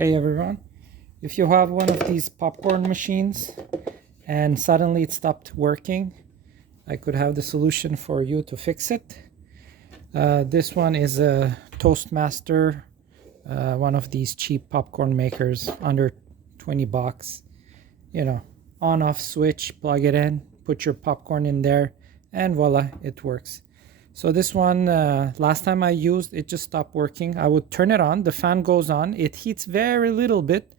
Hey everyone, if you have one of these popcorn machines and suddenly it stopped working, I could have the solution for you to fix it. This one is a Toastmaster, one of these cheap popcorn makers under 20 bucks. You know, on off switch, plug it in, put your popcorn in there, and voila, it works. So this one, last time I used, it just stopped working. I would turn it on, the fan goes on, it heats very little bit,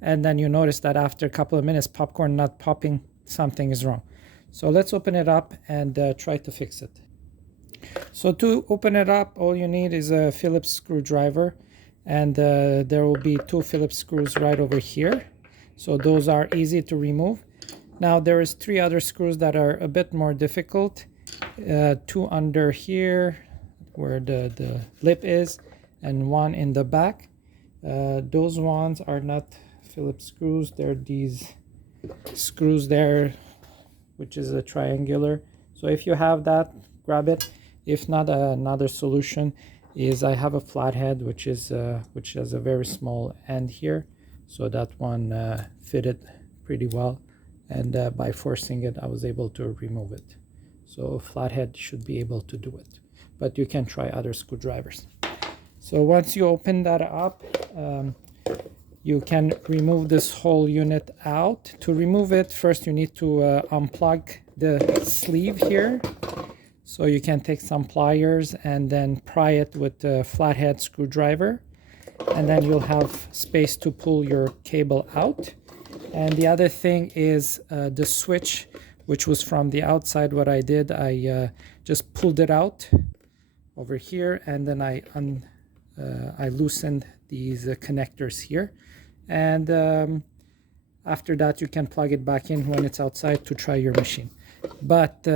and then you notice that after a couple of minutes, popcorn not popping, something is wrong. So let's open it up and try to fix it. So to open it up, all you need is a Phillips screwdriver, and there will be 2 Phillips screws right over here. So those are easy to remove. Now there is 3 other screws that are a bit more difficult. 2 under here where the lip is, and 1 in the back. Those ones are not Phillips screws, they're these screws there, which is a triangular. So if you have that, grab it. If not, another solution is I have a flathead which has a very small end here, so that one fitted pretty well, and by forcing it I was able to remove it. So a flathead should be able to do it, but you can try other screwdrivers. So once you open that up, you can remove this whole unit out. To remove it, first you need to unplug the sleeve here. So you can take some pliers and then pry it with a flathead screwdriver, and then you'll have space to pull your cable out. And the other thing is the switch, which was from the outside. What I did, I just pulled it out over here, and then I loosened these connectors here, and after that you can plug it back in when it's outside to try your machine. But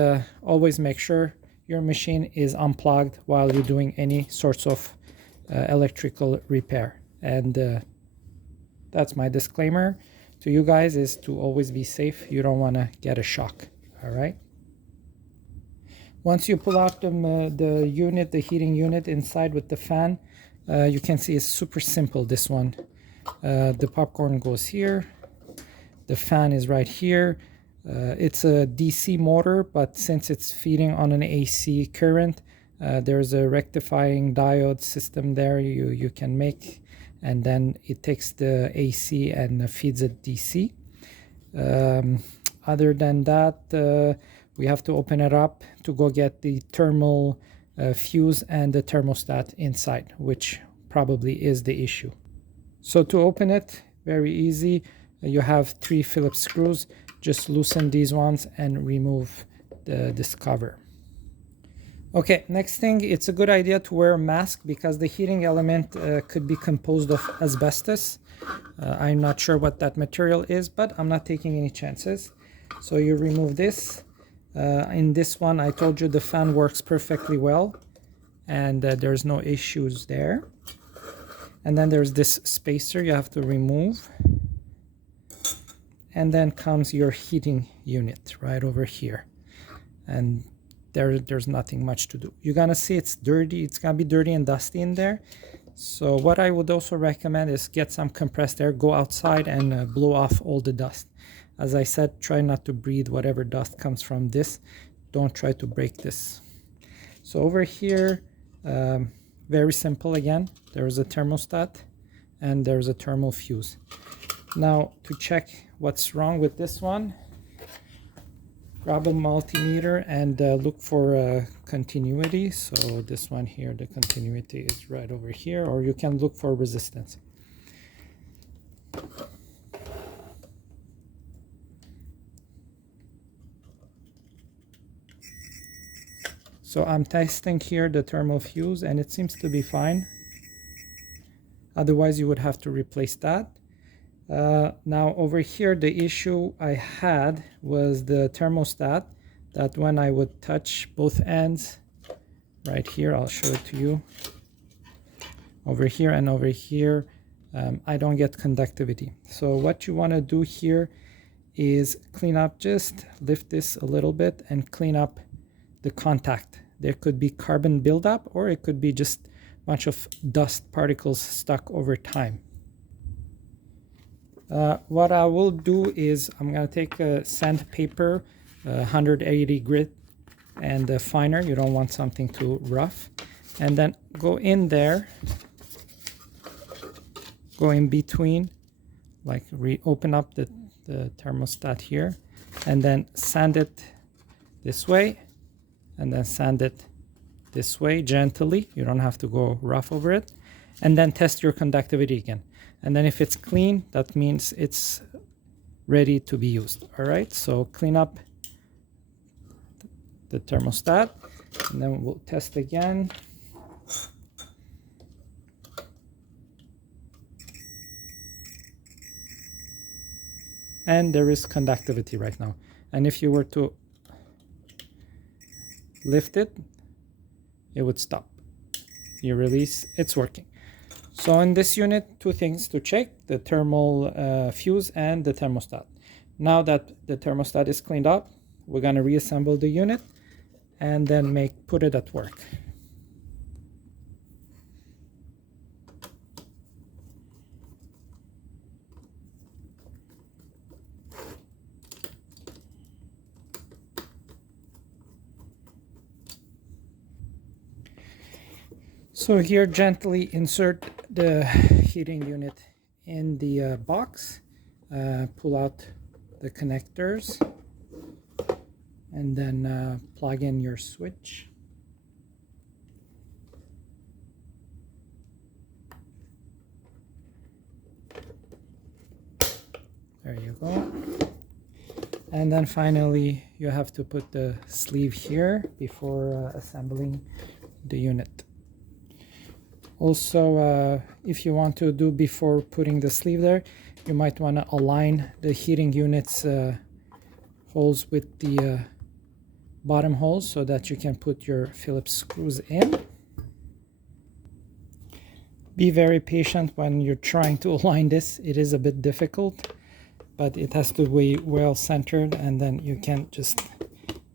always make sure your machine is unplugged while you're doing any sorts of electrical repair. And that's my disclaimer to you guys, is to always be safe. You don't want to get a shock. All right, once you pull out the unit, the heating unit inside with the fan, you can see it's super simple, this one. The popcorn goes here, the fan is right here. It's a DC motor, but since it's feeding on an AC current, there's a rectifying diode system there you can make, and then it takes the AC and feeds it DC. Other than that, we have to open it up to go get the thermal fuse and the thermostat inside, which probably is the issue. So to open it, very easy. You have 3 Phillips screws. Just loosen these ones and remove this cover. Okay, next thing, it's a good idea to wear a mask because the heating element could be composed of asbestos. I'm not sure what that material is, but I'm not taking any chances. So you remove this. In this one, I told you the fan works perfectly well, and there's no issues there. And then there's this spacer you have to remove. And then comes your heating unit right over here. And there's nothing much to do. You're gonna see it's dirty. It's gonna be dirty and dusty in there. So what I would also recommend is get some compressed air, go outside and blow off all the dust. As I said, try not to breathe whatever dust comes from this. Don't try to break this. So over here, very simple again. There's a thermostat and there's a thermal fuse. Now to check what's wrong with this one, grab a multimeter and look for continuity. So this one here, the continuity is right over here, or you can look for resistance. So I'm testing here the thermal fuse and it seems to be fine. Otherwise you would have to replace that. Now over here, the issue I had was the thermostat, that when I would touch both ends, right here, I'll show it to you, over here and over here, I don't get conductivity. So what you want to do here is clean up, just lift this a little bit and clean up the contact. There could be carbon buildup, or it could be just a bunch of dust particles stuck over time. What I will do is I'm going to take a sandpaper, 180 grit, and a finer. You don't want something too rough. And then go in there, go in between, like open up the thermostat here, and then sand it this way, and then sand it this way gently. You don't have to go rough over it. And then test your conductivity again. And then if it's clean, that means it's ready to be used. All right, so clean up the thermostat, and then we'll test again. And there is conductivity right now. And if you were to lift it, it would stop. You release, it's working. So in this unit, two things to check: the thermal fuse and the thermostat. Now that the thermostat is cleaned up, we're going to reassemble the unit and then put it at work. So here, gently insert the heating unit in the box, pull out the connectors, and then plug in your switch. There you go. And then finally, you have to put the sleeve here before assembling the unit. Also, if you want to do before putting the sleeve there, you might want to align the heating unit's holes with the bottom holes so that you can put your Phillips screws in. Be very patient when you're trying to align this. It is a bit difficult, but it has to be well centered, and then you can just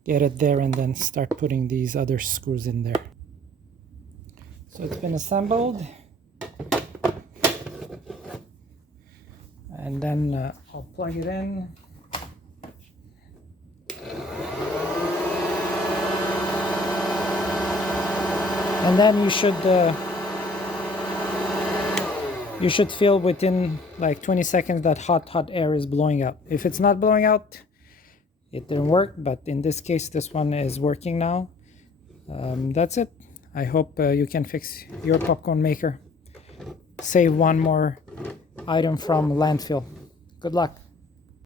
get it there and then start putting these other screws in there. So it's been assembled, and then I'll plug it in. And then you should feel within like 20 seconds that hot air is blowing out. If it's not blowing out, it didn't work, but in this case, this one is working now. That's it. I hope you can fix your popcorn maker. Save one more item from landfill. Good luck.